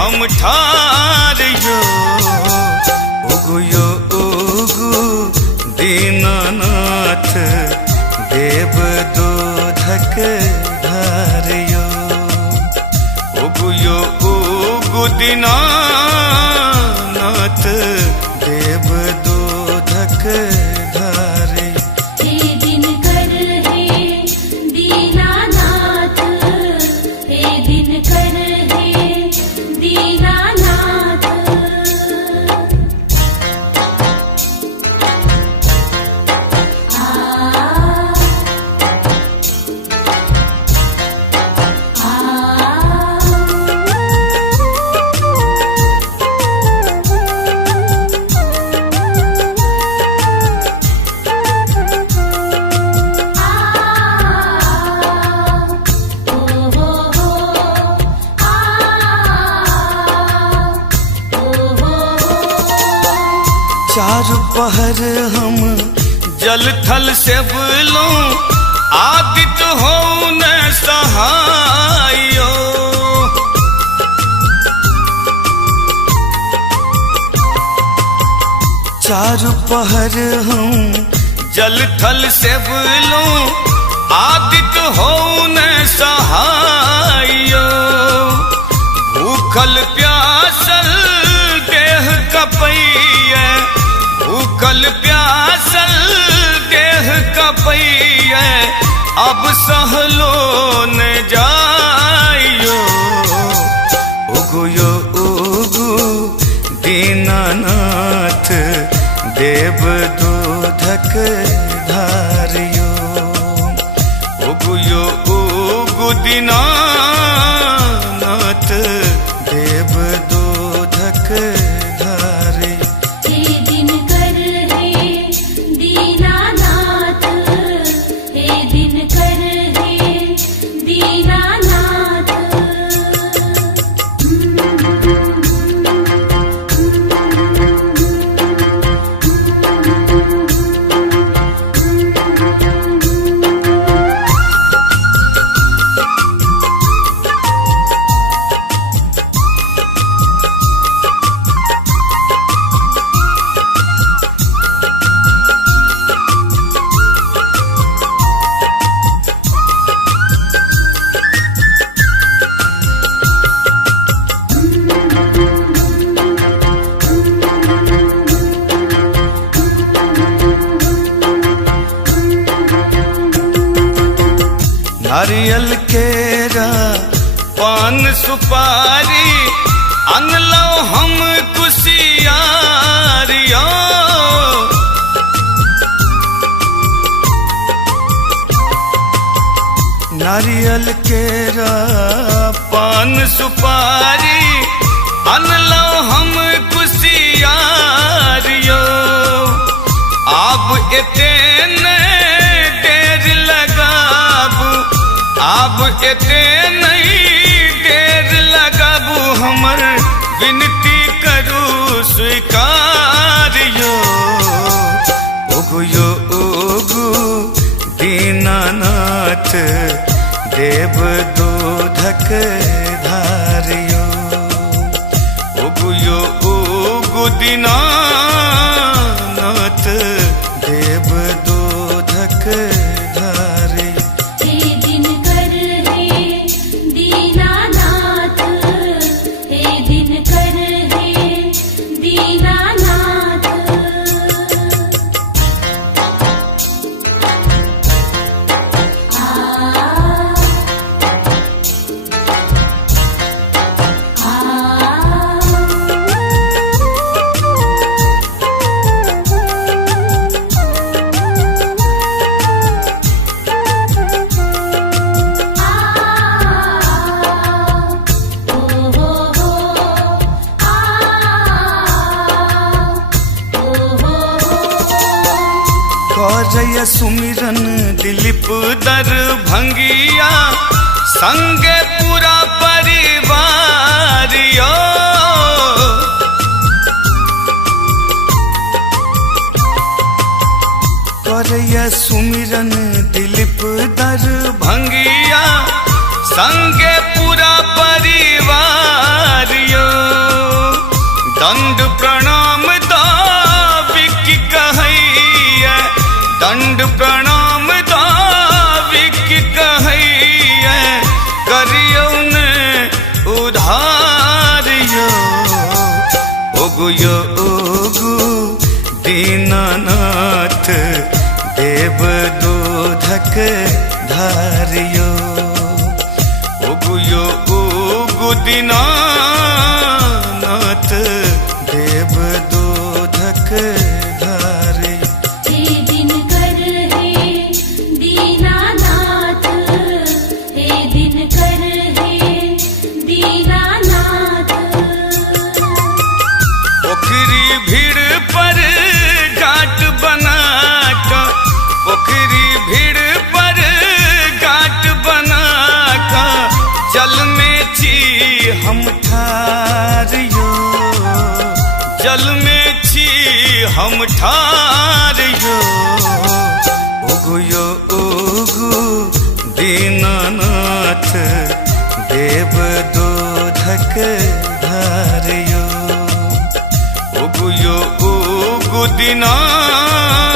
हम ठारियो उगुयो उगु दीनानाथ देव दूधक धारियो उगुयो उगु दीनानाथ देव दूधक धारियो। चार पहर हम जल थल से बोलो आदित हो न सहायो चार पहर हम जल थल से बोलो आदित हो न सहायो भूखल प्यासल देह कपैया भूखल प्यासल देह कपैया अब सहलो न जाइयो उगुयो उगु दीनानाथ देव दूधक धारियो उगुयो उगु दीनानाथ देव दूधक धारियो। नारियल केरा पान सुपारी अनलो हम कुसियारियो नारियल केरा पान सुपारी अनलो हम कुसियारियो आप इतने देर लगाबू अब एते नहीं देर लगाबू हमर विनती करू स्वीकारियो उगुयो उगु दीनानाथ देव दूधक धारियो उगुयो उगु दीनानाथ देव दूधक धारियो। जय सुमिरन दिलीप दरभंगिया संगे पूरा परिवारियो करैया सुमिरन दिलीप दरभंगिया संगे पूरा परिवारियो दंड प्रणाम दाविक कहैया, दंड प्रणाम दाविक कहैया, करियो ने उधार यो। ओगु यो ओगु दीनानाथ देव दूधक धारियो। ओगु यो ओगु दीनानाथ देव दूधक धारियो। हे दिनकर हे दीनानाथ, हे दिनकर हे दीनानाथ। पोखरी भीड़ पर घाट बनाकर, पोखरी भीड़ पर घाट बनाकर, जल में छी हम ठारियो, जल में छी हम ठारियो। उगु यो उगु दीनानाथ देव दूधक धारियो। उगु यो उगु दीनानाथ